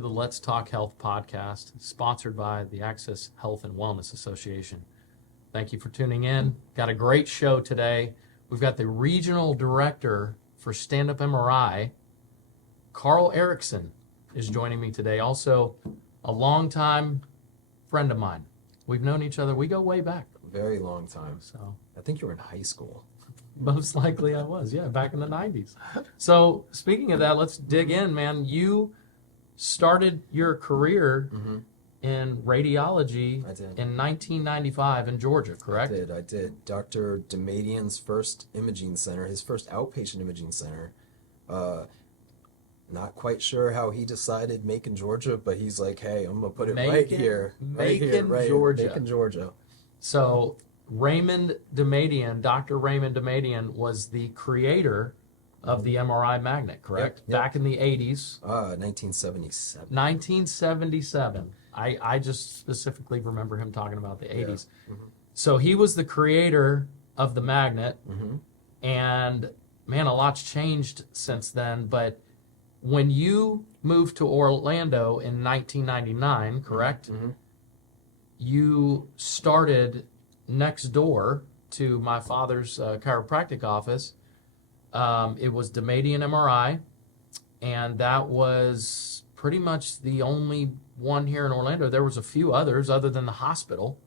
to the Let's Talk Health podcast, sponsored by the Access Health and Wellness Association. Thank you for tuning in. Got a great show today. We've got the Regional Director for Stand Up MRI, Carl Erickson, is joining me today. Also, a longtime friend of mine. We've known each other. We go way back. Very long time. So I think you were in high school. most likely I was, yeah, back in the 90s. So speaking of that, let's dig in, man. You started your career in radiology in 1995 in Georgia, correct? I did. Dr. Demadian's first imaging center, his first outpatient imaging center. Not quite sure how he decided Macon, Georgia, but he's like, hey, I'm going to put it right here. Macon, Georgia. Macon, Georgia. So Raymond Demadian, Dr. Raymond Demadian, was the creator of the MRI magnet, correct? Yep. Back in the 80s. 1977. 1977. I just specifically remember him talking about the 80s. Yeah. So he was the creator of the magnet, and man, a lot's changed since then. But when you moved to Orlando in 1999, correct? You started next door to my father's chiropractic office. It was Demadian MRI, and that was pretty much the only one here in Orlando. There was a few others other than the hospital.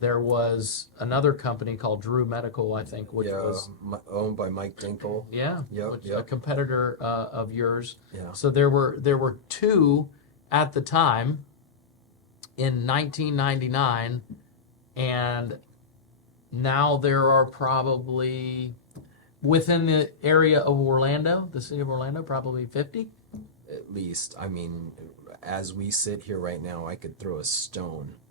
There was another company called Drew Medical, I think, which was owned by Mike Dinkle. A competitor of yours. Yeah. So there were two at the time in 1999, and now there are probably within the area of Orlando, the city of Orlando, probably 50. At least, I mean, as we sit here right now, I could throw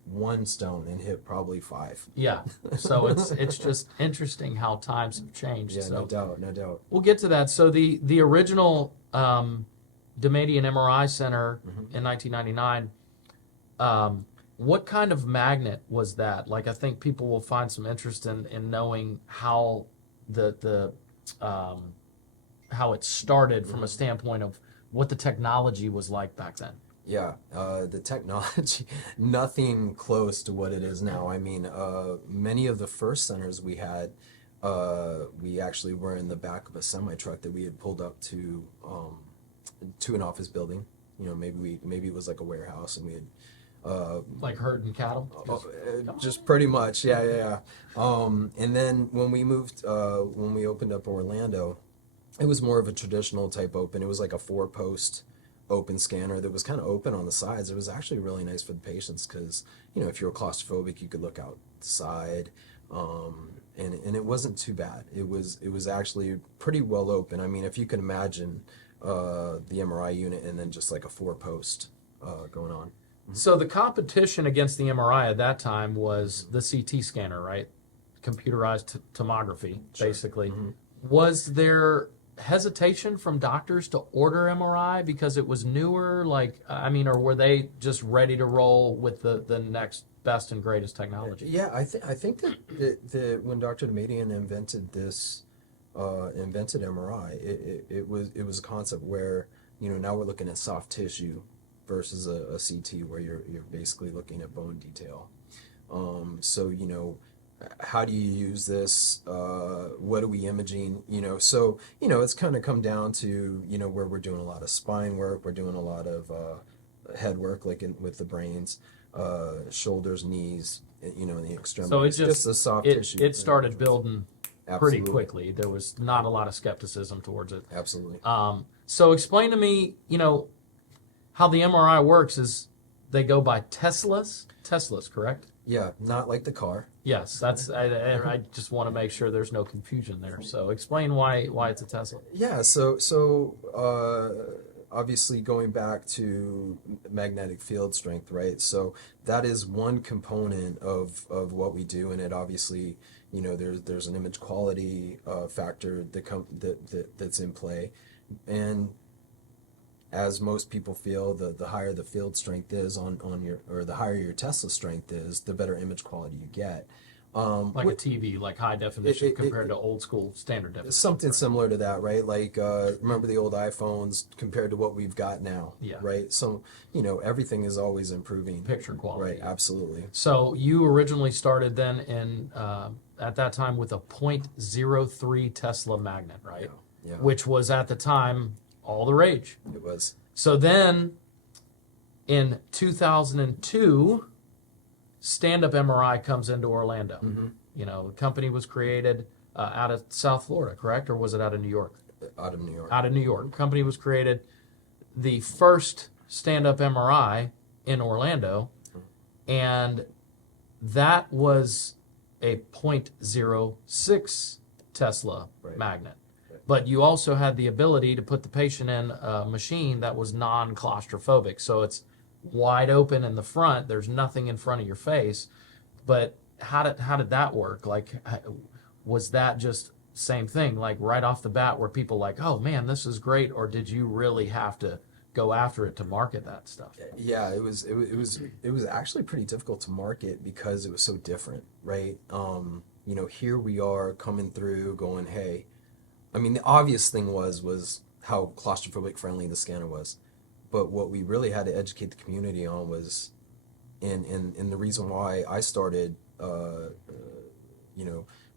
one stone, and hit probably 5. Yeah. So it's just interesting how times have changed. Yeah, so no doubt. We'll get to that. So the original Demadian MRI Center in 1999. What kind of magnet was that? Like, I think people will find some interest in knowing how how it started from a standpoint of what the technology was like back then. Yeah, the technology, nothing close to what it is now. I mean, many of the first centers we had, we actually were in the back of a semi-truck that we had pulled up to an office building. You know, maybe it was like a warehouse, and we had like herding cattle? Just pretty much, yeah. And then when we moved, when we opened up Orlando, it was more of a traditional type open. It was like a 4-post open scanner that was kind of open on the sides. It was actually really nice for the patients because, you know, if you were claustrophobic, you could look outside, and it wasn't too bad. It was actually pretty well open. I mean, if you can imagine the MRI unit and then just like a 4-post going on. So the competition against the MRI at that time was the CT scanner, right? Computerized tomography, basically. Was there hesitation from doctors to order MRI because it was newer? Like, I mean, or were they just ready to roll with the next best and greatest technology? Yeah, I think that when Dr. Demadian invented MRI, it was a concept where, you know, now we're looking at soft tissue versus a CT where you're basically looking at bone detail. So, you know, how do you use this? What are we imaging? You know, so, you know, it's kind of come down to, you know, where we're doing a lot of spine work, we're doing a lot of head work, like with the brains, shoulders, knees, you know, the extremities. So it's just the soft tissue. It started building Absolutely. pretty quickly. There was not a lot of skepticism towards it. Absolutely. So explain to me, you know, how the MRI works is they go by Teslas, correct? Yeah, not like the car. Yes, that's. I just want to make sure there's no confusion there. So explain why it's a Tesla. Yeah, so obviously going back to magnetic field strength, right? So that is one component of what we do, and it obviously, you know, there's an image quality factor that's in play, and as most people feel, the higher the field strength is on your, or the higher your Tesla strength is, the better image quality you get. Like a TV, like high definition compared to old school standard definition. Something right? similar to that, right? Like, remember the old iPhones compared to what we've got now, Yeah. right? So, everything is always improving. Picture quality. Right, absolutely. So you originally started then in, at that time with a .03 Tesla magnet, right? Yeah. Which was at the time all the rage. It was. So then in 2002, Stand Up MRI comes into Orlando. Mm-hmm. The company was created out of South Florida, correct? Or was it out of New York? Out of New York. Out of New York. Company was created. The first Stand Up MRI in Orlando, and that was a .06 Tesla Right. magnet. Right. But you also had the ability to put the patient in a machine that was non-claustrophobic. So it's wide open in the front. There's nothing in front of your face. But how did that work? Like, was that just same thing, like right off the bat, where people like, oh man, this is great, or did you really have to go after it to market that stuff? Yeah, it was actually pretty difficult to market because it was so different, right? Here we are coming through, going, hey. I mean, the obvious thing was how claustrophobic friendly the scanner was, but what we really had to educate the community on was, and the reason why I started,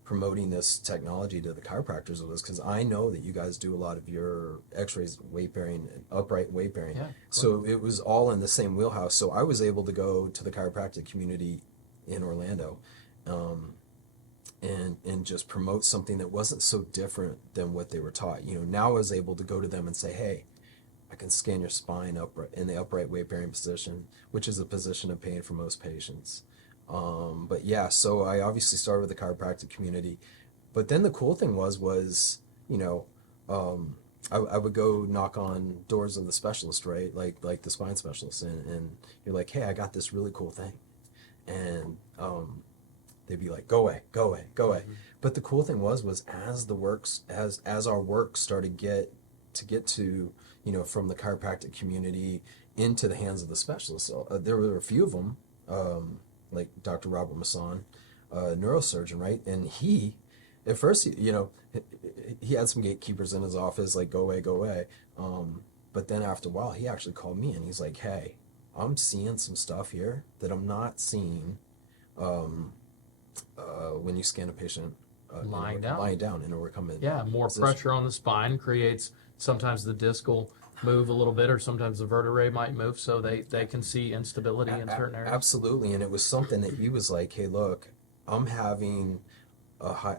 promoting this technology to the chiropractors was because I know that you guys do a lot of your X-rays, weight bearing, upright weight bearing. Yeah, so it was all in the same wheelhouse. So I was able to go to the chiropractic community in Orlando, and just promote something that wasn't so different than what they were taught. Now I was able to go to them and say, hey, I can scan your spine upright in the upright weight bearing position, which is a position of pain for most patients. But yeah, so I obviously started with the chiropractic community, but then the cool thing was, I would go knock on doors of the specialist, right? Like the spine specialist, and you're like, hey, I got this really cool thing. And, they'd be like, go away. Mm-hmm. But the cool thing was as our work started to get to, from the chiropractic community into the hands of the specialists, there were a few of them, like Dr. Robert Masson, neurosurgeon, right? And he, at first, he had some gatekeepers in his office, like, go away. But then after a while, he actually called me and he's like, hey, I'm seeing some stuff here that I'm not seeing when you scan a patient lying down in a recumbent more position. pressure on the spine creates, sometimes the disc will move a little bit, or sometimes the vertebrae might move, so they can see instability in certain areas. Absolutely, and it was something that he was like, hey, look, I'm having my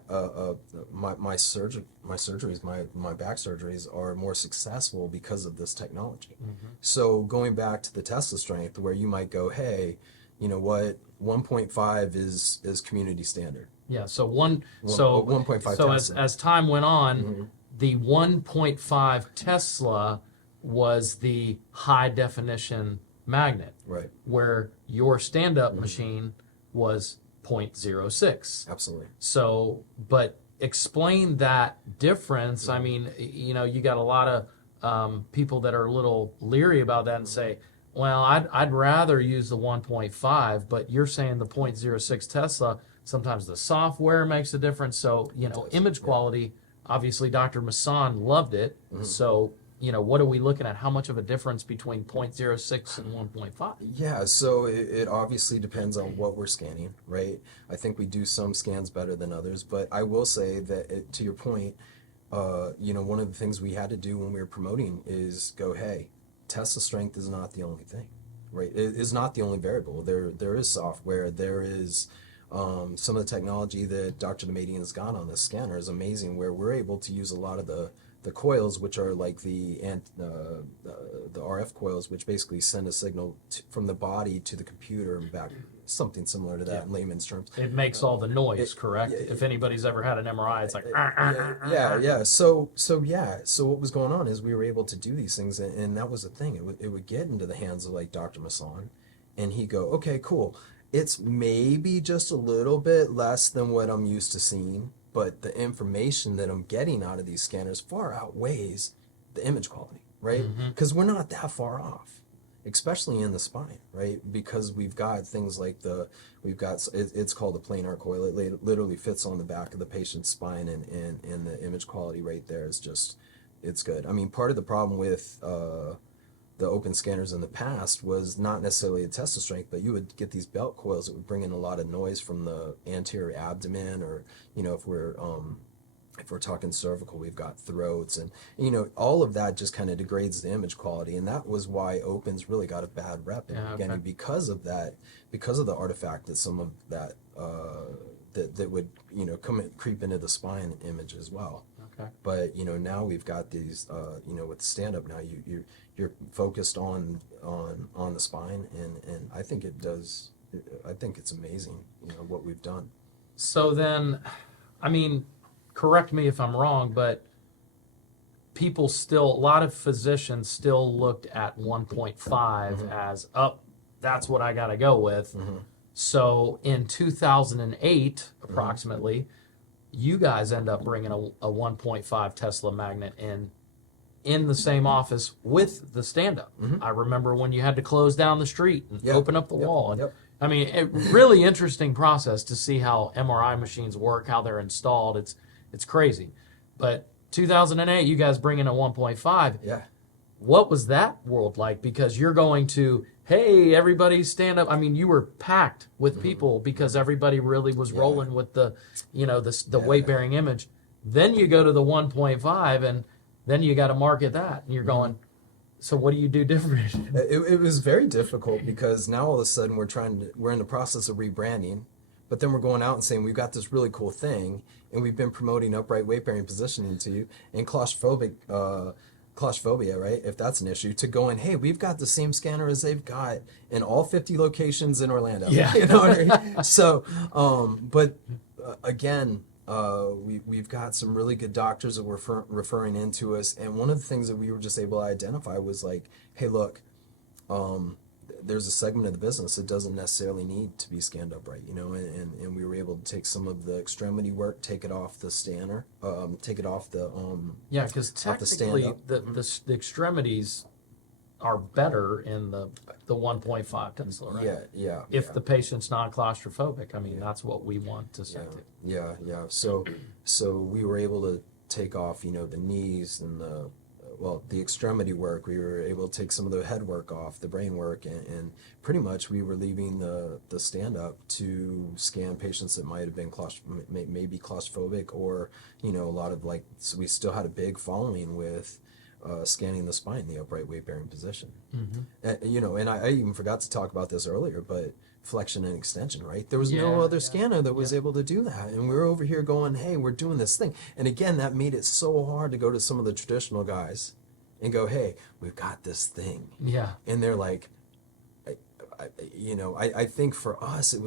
surgeries, my back surgeries are more successful because of this technology. Mm-hmm. So going back to the Tesla strength, where you might go, hey, you know what, 1.5 is community standard. Yeah, so 1.5 so Tesla. as time went on, Mm-hmm. the 1.5 Tesla was the high definition magnet, Right. where your stand-up machine was .06. Absolutely. So, but explain that difference. I mean, you got a lot of people that are a little leery about that and say, well, I'd rather use the 1.5, but you're saying the .06 Tesla, sometimes the software makes a difference. So, image quality, obviously Dr. Masson loved it. Mm-hmm. So, what are we looking at? How much of a difference between .06 and 1.5? Yeah, so it obviously depends on what we're scanning, right? I think we do some scans better than others, but I will say that to your point, one of the things we had to do when we were promoting is go, hey, Tesla strength is not the only thing, right? It is not the only variable. There is software. There is some of the technology that Dr. Nemadian has got on this scanner is amazing, where we're able to use a lot of the coils, which are like the RF coils, which basically send a signal from the body to the computer and back, something similar to that in layman's terms. It makes all the noise, correct? If anybody's ever had an MRI, it's like yeah. So what was going on is we were able to do these things, and that was the thing. It would get into the hands of like Dr. Masson, and he'd go, okay, cool. It's maybe just a little bit less than what I'm used to seeing, but the information that I'm getting out of these scanners far outweighs the image quality, right? Because we're not that far off. especially in the spine, right? Because we've got things like it's called a planar coil. It literally fits on the back of the patient's spine, and the image quality right there is just, it's good. I mean, part of the problem with the open scanners in the past was not necessarily a test of strength, but you would get these belt coils that would bring in a lot of noise from the anterior abdomen, or, you know, if we're talking cervical, we've got throats, and, you know, all of that just kind of degrades the image quality, and that was why opens really got a bad rep in the beginning, because of that, because of the artifact that some of that that would, you know, creep into the spine image as well. Okay. But, you know, now we've got these, you know, with stand-up now, you're focused on the spine, and I think I think it's amazing, you know, what we've done. So then, I mean, correct me if I'm wrong, but a lot of physicians still looked at 1.5 as, that's what I got to go with. So in 2008, approximately, you guys end up bringing a 1.5 Tesla magnet in the same office with the stand-up. I remember when you had to close down the street and open up the wall. And, I mean, a really interesting process to see how MRI machines work, how they're installed. It's crazy. But 2008, you guys bring in a 1.5. Yeah. What was that world like? Because you're going to, hey, everybody stand up. I mean, you were packed with people because everybody really was rolling with the, you know, the weight-bearing image. Then you go to the 1.5, and then you got to market that. And you're going, so what do you do different? It was very difficult, because now all of a sudden we're in the process of rebranding, but then we're going out and saying we've got this really cool thing, and we've been promoting upright weight-bearing positioning to you, and claustrophobia, right? If that's an issue, to going, hey, we've got the same scanner as they've got in all 50 locations in Orlando. Yeah. You know what I mean? So, but again, we've got some really good doctors that were referring into us, and one of the things that we were just able to identify was like, hey, look, there's a segment of the business that doesn't necessarily need to be scanned upright, you know, and we were able to take some of the extremity work, take it off the scanner, take it off the yeah, because technically the extremities are better in the 1.5 Tesla, right? Yeah. If the patient's non-claustrophobic, I mean, that's what we want to set to. Yeah. So we were able to take off, you know, the knees and the extremity work. We were able to take some of the head work off, the brain work, and pretty much we were leaving the stand-up to scan patients that might have been maybe claustrophobic, or, you know, a lot of, like, so we still had a big following with scanning the spine, the upright weight-bearing position. You know, and I even forgot to talk about this earlier, but flexion and extension, right? There was no other scanner that was able to do that, and we were over here going, hey, we're doing this thing. And again, that made it so hard to go to some of the traditional guys and go, hey, we've got this thing. Yeah. And they're like, I think for us I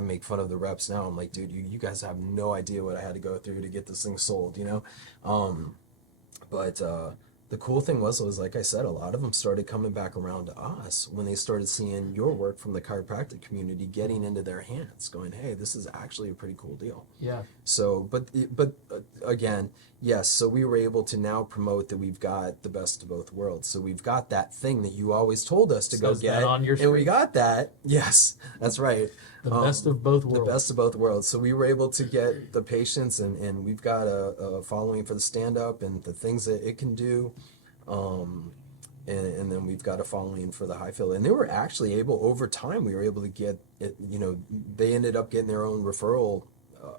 make fun of the reps now. I'm like, dude, you guys have no idea what I had to go through to get this thing sold, you know? But the cool thing was like I said, a lot of them started coming back around to us when they started seeing your work from the chiropractic community getting into their hands, going, hey, this is actually a pretty cool deal. Yeah. So, but again, yes, so we were able to now promote that we've got the best of both worlds. So we've got that thing that you always told us to go get, and we got that. Yes, that's right. The best of both worlds. The best of both worlds. So we were able to get the patients, and we've got a following for the stand-up and the things that it can do. And then we've got a following for the high field. And they were actually able, over time, we were able to get it, you know, they ended up getting their own referral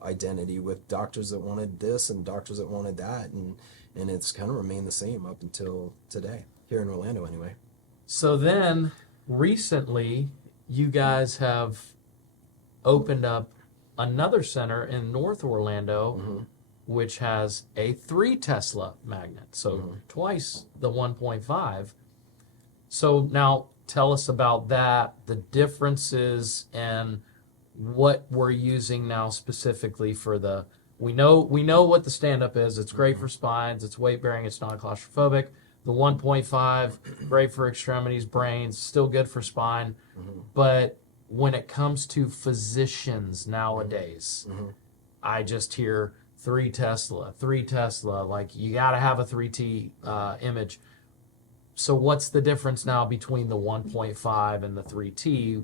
identity with doctors that wanted this and doctors that wanted that. And it's kind of remained the same up until today, here in Orlando anyway. So then, recently, you guys have opened up another center in North Orlando, which has a 3 Tesla magnet, so twice the 1.5. So now tell us about that, the differences, and what we're using now specifically for the, we know what the stand-up is. It's great for spines, it's weight-bearing, it's non-claustrophobic. The 1.5, great for extremities, brains, still good for spine. But when it comes to physicians nowadays, I just hear 3 Tesla, like you got to have a 3T image. So what's the difference now between the 1.5 and the 3T,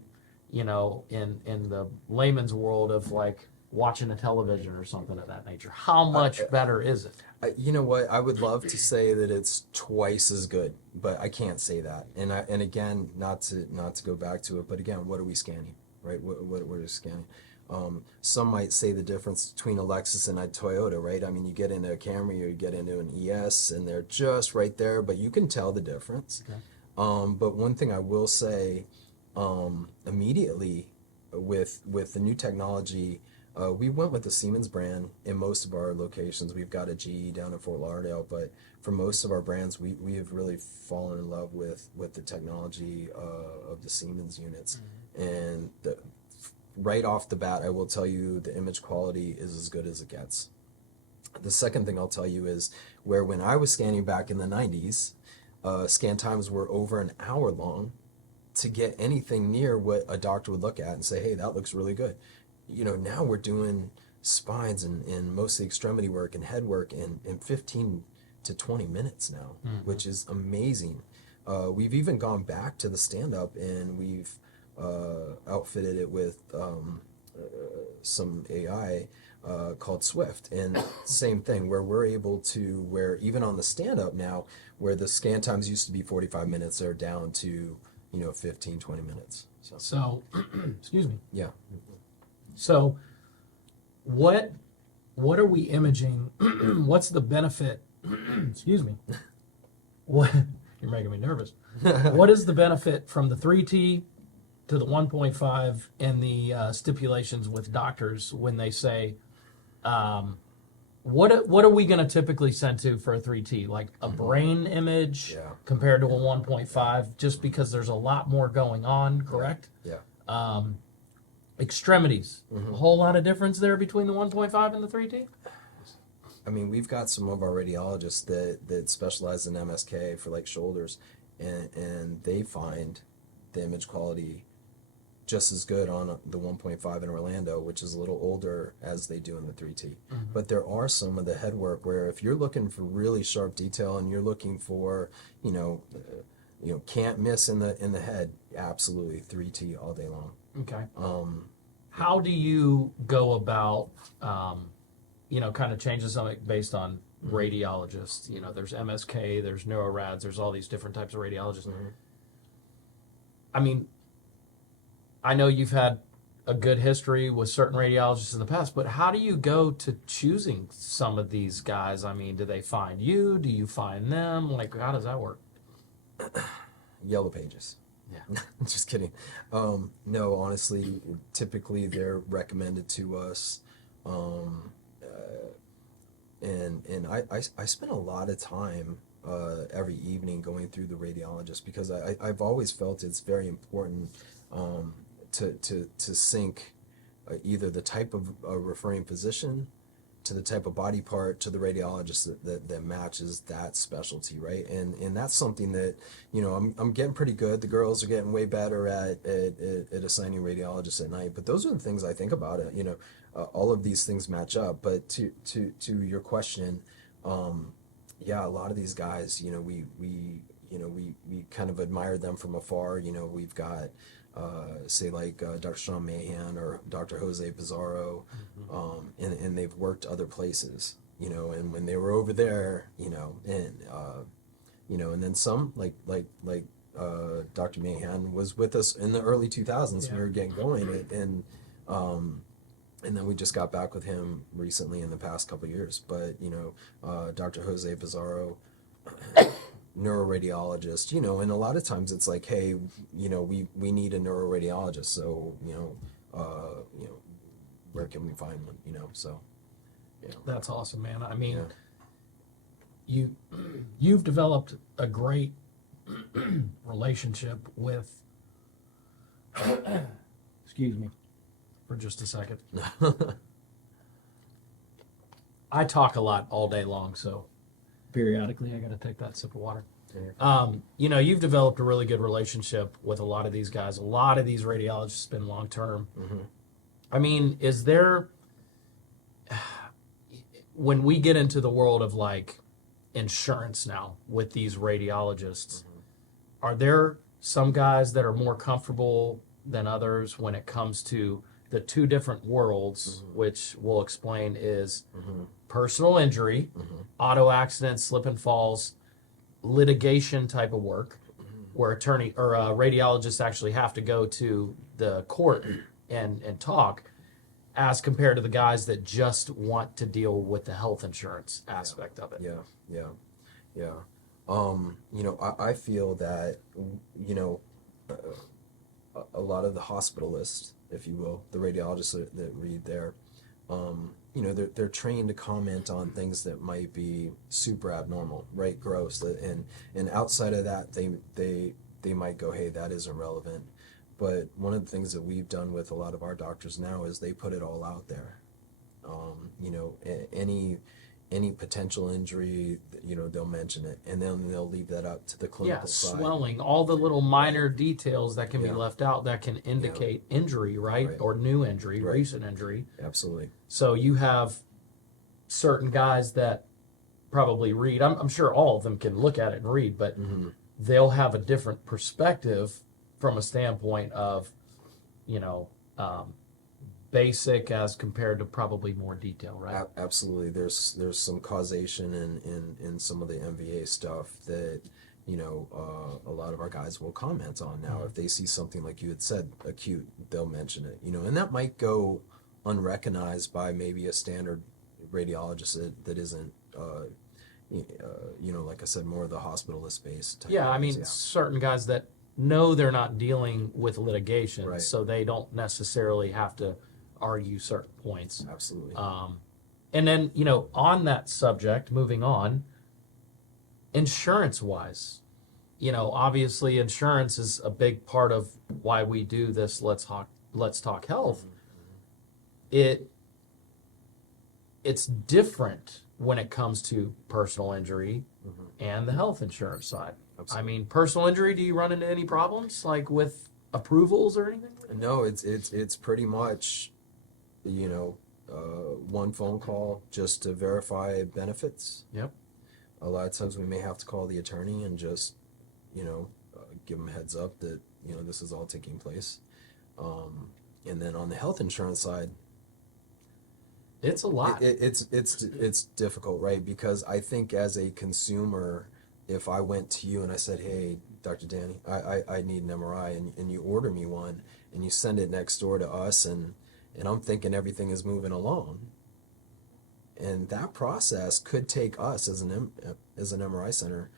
you know, in the layman's world of like watching a television or something of that nature? How much better is it? You know what? I would love to say that it's twice as good, but I can't say that. And again, not to go back to it, but again, what are we scanning, right? What are we scanning? Some might say the difference between a Lexus and a Toyota, right? I mean, you get into a Camry or you get into an ES, and they're just right there, but you can tell the difference. Okay. But one thing I will say, immediately with the new technology. We went with the Siemens brand in most of our locations. We've got a GE down in Fort Lauderdale, but for most of our brands, we have really fallen in love with the technology of the Siemens units. And right off the bat, I will tell you the image quality is as good as it gets. The second thing I'll tell you is where when I was scanning back in the 90s, scan times were over an hour long to get anything near what a doctor would look at and say, hey, that looks really good. You know, now we're doing spines and mostly extremity work and head work in 15 to 20 minutes now, which is amazing. We've even gone back to the stand-up, and we've outfitted it with some AI called Swift. And same thing, where we're able to, where even on the stand-up now, where the scan times used to be 45 minutes, they're down to, 15, 20 minutes. So excuse me. Yeah. So what are we imaging? What's the benefit? Excuse me. What, you're making me nervous. What is the benefit from the 3T to the 1.5 and the stipulations with doctors when they say, what are we going to typically send to for a 3T? Like a brain image compared to a 1.5, just because there's a lot more going on, correct? Yeah. Extremities, a whole lot of difference there between the 1.5 and the 3T? I mean, we've got some of our radiologists that specialize in MSK for like shoulders, and they find the image quality just as good on the 1.5 in Orlando, which is a little older, as they do in the 3T. But there are some of the head work where if you're looking for really sharp detail and you're looking for, can't miss in the head, absolutely 3T all day long. Okay. How do you go about, kind of changing something based on radiologists? There's MSK, there's neurorads, there's all these different types of radiologists. I mean, I know you've had a good history with certain radiologists in the past, but how do you go to choosing some of these guys? I mean, do they find you? Do you find them? Like, how does that work? Yellow Pages. Yeah. Just kidding. No, honestly, typically they're recommended to us. And I spend a lot of time every evening going through the radiologist, because I've always felt it's very important to sync either the type of referring physician to the type of body part to the radiologist that matches that specialty, right? And that's something that, I'm getting pretty good. The girls are getting way better at assigning radiologists at night. But those are the things I think about it. All of these things match up. But to your question, a lot of these guys, we kind of admire them from afar. We've got say like Dr. Sean Mahan or Dr. Jose Pizarro, and they've worked other places, and when they were over there, and then some like Dr. Mahan was with us in the early 2000s. We were getting going, and then we just got back with him recently in the past couple of years. But Dr. Jose Pizarro, neuroradiologist, and a lot of times it's like, hey, we need a neuroradiologist, so where can we find one? So That's awesome, man. I mean, you've developed a great relationship with excuse me for just a second. I talk a lot all day long, so periodically I got to take that sip of water. You've developed a really good relationship with a lot of these guys. A lot of these radiologists been long term. I mean, is there, when we get into the world of like insurance now with these radiologists, are there some guys that are more comfortable than others when it comes to the two different worlds, which we'll explain is personal injury, auto accidents, slip and falls, litigation type of work, where attorney or radiologists actually have to go to the court and talk, as compared to the guys that just want to deal with the health insurance aspect of it. Yeah. I feel that, a lot of the hospitalists, if you will, the radiologists that read there, they're trained to comment on things that might be super abnormal, right? Gross. And outside of that, they might go, hey, that isn't relevant. But one of the things that we've done with a lot of our doctors now is they put it all out there. Any potential injury, they'll mention it, and then they'll leave that up to the clinical side. Swelling, all the little minor details that can be left out that can indicate injury, right? Or new injury, recent injury. Absolutely. So you have certain guys that probably read. I'm sure all of them can look at it and read, but they'll have a different perspective from a standpoint of, basic as compared to probably more detail, right? Absolutely. There's some causation in some of the MVA stuff that a lot of our guys will comment on. Now, if they see something like you had said, acute, they'll mention it. And that might go unrecognized by maybe a standard radiologist that isn't, like I said, more of the hospitalist based. Certain guys that know they're not dealing with litigation, Right. so they don't necessarily have to argue certain points. Absolutely. And then, on that subject, moving on, insurance-wise, obviously insurance is a big part of why we do this Let's Talk Health. It's different when it comes to personal injury and the health insurance side. Absolutely. Personal injury, do you run into any problems, like with approvals or anything? No, it's pretty much, one phone call just to verify benefits. Yep. A lot of times we may have to call the attorney and just, give them a heads up that, this is all taking place. And then on the health insurance side, it's a lot. It's difficult, right? Because I think as a consumer, if I went to you and I said, hey, Dr. Danny, I need an MRI, and you order me one, and you send it next door to us, and I'm thinking everything is moving along. And that process could take us as an MRI center.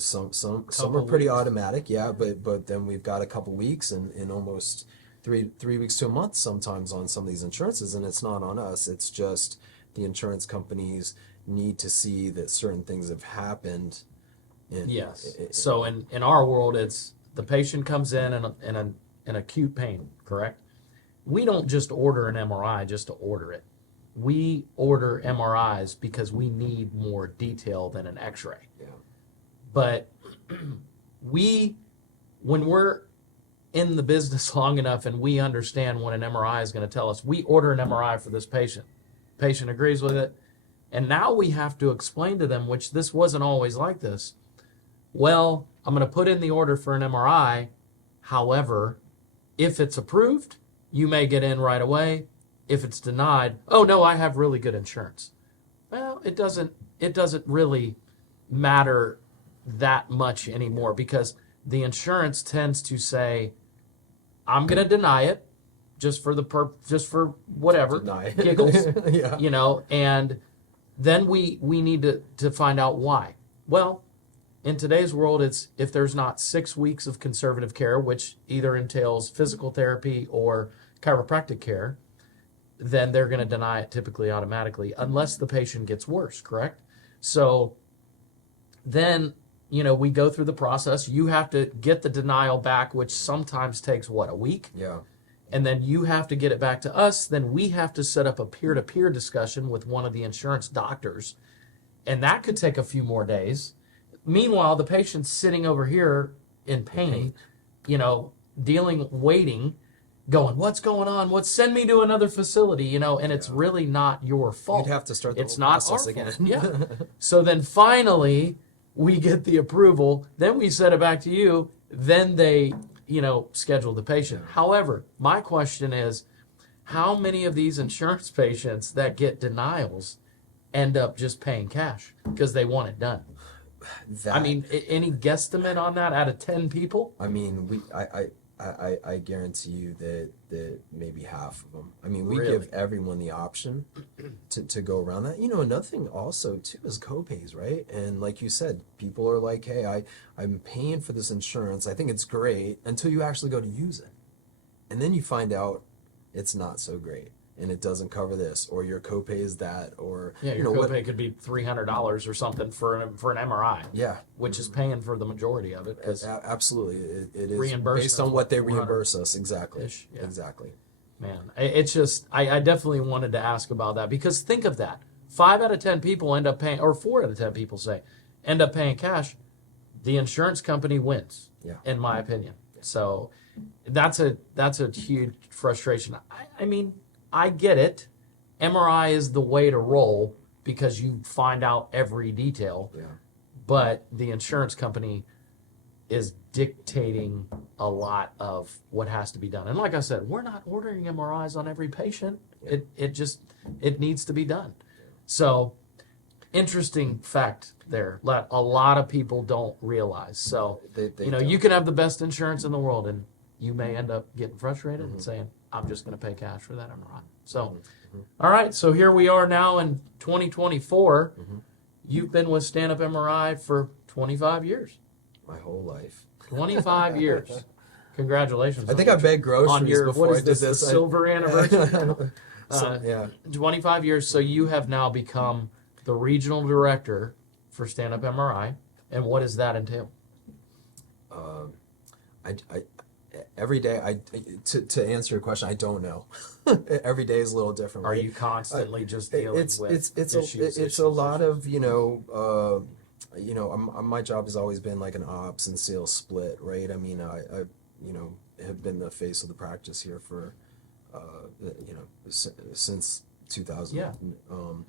Some are pretty automatic, but then we've got a couple weeks and almost three weeks to a month sometimes on some of these insurances, and it's not on us. It's just the insurance companies need to see that certain things have happened. So in our world, it's the patient comes in an acute pain, correct? We don't just order an MRI just to order it. We order MRIs because we need more detail than an X-ray. Yeah. But when we're in the business long enough and we understand what an MRI is going to tell us, we order an MRI for this patient. Patient agrees with it. And now we have to explain to them, which this wasn't always like this. Well, I'm going to put in the order for an MRI. However, if it's approved, you may get in right away. If it's denied, oh no, I have really good insurance. Well, it doesn't really matter that much anymore, because the insurance tends to say, I'm going to deny it just for whatever, giggles, Yeah. and then we need to find out why. Well, in today's world, it's if there's not 6 weeks of conservative care, which either entails physical therapy or chiropractic care, then they're going to deny it typically automatically, unless the patient gets worse, correct? So then, we go through the process. You have to get the denial back, which sometimes takes, a week? Yeah. And then you have to get it back to us. Then we have to set up a peer-to-peer discussion with one of the insurance doctors. And that could take a few more days. Meanwhile, the patient's sitting over here in pain, waiting, going, what's going on? Send me to another facility, and it's really not your fault. You'd have to start the it's whole not process our again. fault. Yeah. So then finally, we get the approval, then we send it back to you, then they, schedule the patient. However, my question is, how many of these insurance patients that get denials end up just paying cash because they want it done? That, I mean, any guesstimate on that out of 10 people? I mean, I guarantee you that maybe half of them. I mean, we Really? give everyone the option to go around that. Another thing also too is copays, right? And like you said, people are like, hey, I'm paying for this insurance. I think it's great until you actually go to use it. And then you find out it's not so great. And it doesn't cover this, or your copay is that, or Yeah, your copay could be $300 or something for an MRI. Yeah, which is paying for the majority of it. Absolutely, it is Reimbursement based on what they reimburse us. Exactly, yeah. Exactly. Man, it's just I definitely wanted to ask about that, because think of that: 5 out of 10 people end up paying, or 4 out of 10 people end up paying cash. The insurance company wins, in my opinion. So that's a huge frustration. I mean, I get it. MRI is the way to roll because you find out every detail. Yeah. But the insurance company is dictating a lot of what has to be done. And like I said, we're not ordering MRIs on every patient. It needs to be done. So, interesting fact there that a lot of people don't realize. So, you can have the best insurance in the world, and you may end up getting frustrated and saying, I'm just going to pay cash for that MRI. So, all right, so here we are now in 2024. You've been with Stand Up MRI for 25 years. My whole life. 25 years. Congratulations. I think I begged groceries on your, before what is I did this, this. the silver anniversary? Yeah. 25 years, so you have now become the regional director for Stand Up MRI. And what does that entail? Every day, to answer your question, I don't know. Every day is a little different. Are you constantly just dealing with it's a lot of my job has always been like an ops and sales split, right? I mean, I have been the face of the practice here for since 2000. Yeah.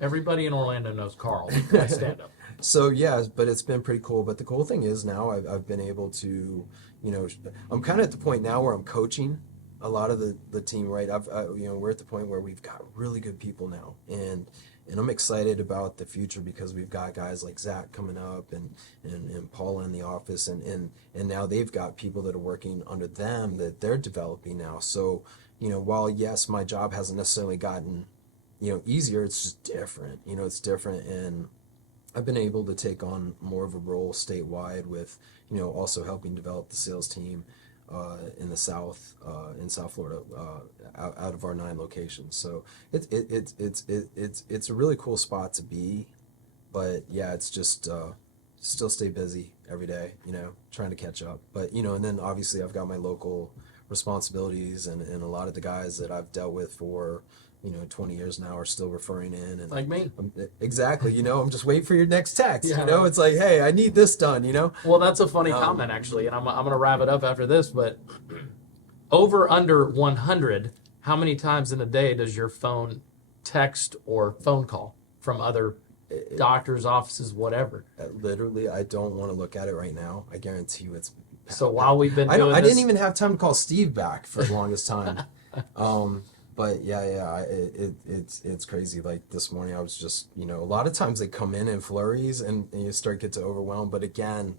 Everybody in Orlando knows Carl at Stand Up. So yeah, but it's been pretty cool. But the cool thing is now I've been able to, I'm kind of at the point now where I'm coaching a lot of the team, right? We're at the point where we've got really good people now, and I'm excited about the future because we've got guys like Zach coming up and Paula in the office, and now they've got people that are working under them that they're developing now. So, while yes, my job hasn't necessarily gotten, easier, it's just different. It's different, and I've been able to take on more of a role statewide with, also helping develop the sales team in the South, in South Florida, out of our 9 locations. So it's a really cool spot to be, but yeah, it's just still stay busy every day, trying to catch up. But and then obviously I've got my local responsibilities, and a lot of the guys that I've dealt with for 20 years now are still referring in, and like me. Exactly. I'm just waiting for your next text. Yeah. It's like, hey, I need this done. Well, that's a funny comment actually, and I'm gonna wrap it up after this. But over under 100, how many times in a day does your phone text or phone call from other doctors' offices, whatever? Literally, I don't want to look at it right now. I guarantee you, it's. So while we've been I didn't even have time to call Steve back for the longest time. But yeah, it's crazy. Like this morning, I was just, a lot of times they come in flurries and you start get to overwhelm. But again,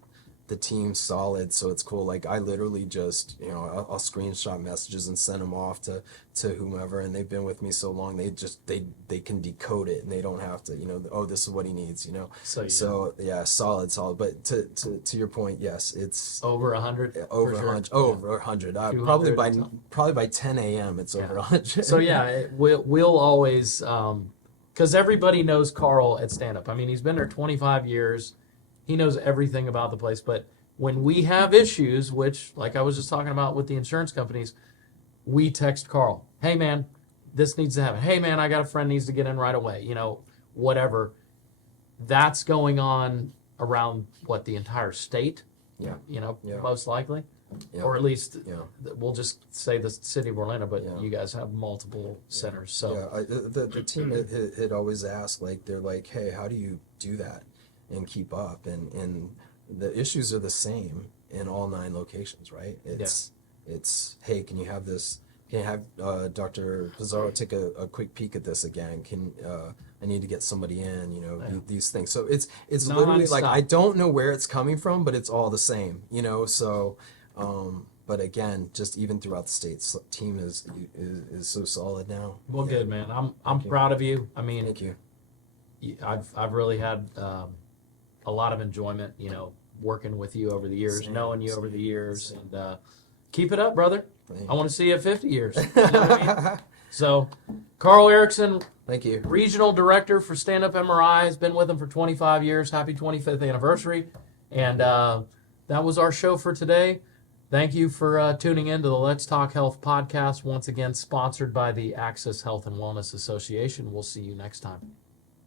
the team's solid, so it's cool. Like I literally just, I'll screenshot messages and send them off to whomever, and they've been with me so long, they can decode it and they don't have to, oh, this is what he needs, So yeah, solid. But to your point, yes, it's over 100. Over 100. Over 100. Probably by 10 a.m. it's over 100. So yeah, we'll always, because everybody knows Carl at Stand Up. I mean, he's been there 25 years. He knows everything about the place. But when we have issues, which, like I was just talking about with the insurance companies, we text Carl. Hey, man, this needs to happen. Hey, man, I got a friend needs to get in right away. Whatever. That's going on around, the entire state? Yeah. Most likely. Yeah. Or at least, we'll just say the city of Orlando, but you guys have multiple centers. So the team had always asked, they're like, hey, how do you do that? and keep up, and the issues are the same in all 9 locations, right? It's hey, can you have this? Can you have Dr. Pizarro take a quick peek at this again? I need to get somebody in, these things. So it's literally like, I don't know where it's coming from, but it's all the same, so but again, just even throughout the states, team is so solid now. Well, good, man. I'm proud of you. I mean, Thank you. I've really had a lot of enjoyment, working with you over the years, knowing you over the years, and keep it up, brother. I want to see you at 50 years. You know what I mean? So, Carl Erickson, thank you. Regional Director for Stand Up MRI, has been with them for 25 years. Happy 25th anniversary. And that was our show for today. Thank you for tuning in to the Let's Talk Health podcast, once again sponsored by the Access Health and Wellness Association. We'll see you next time.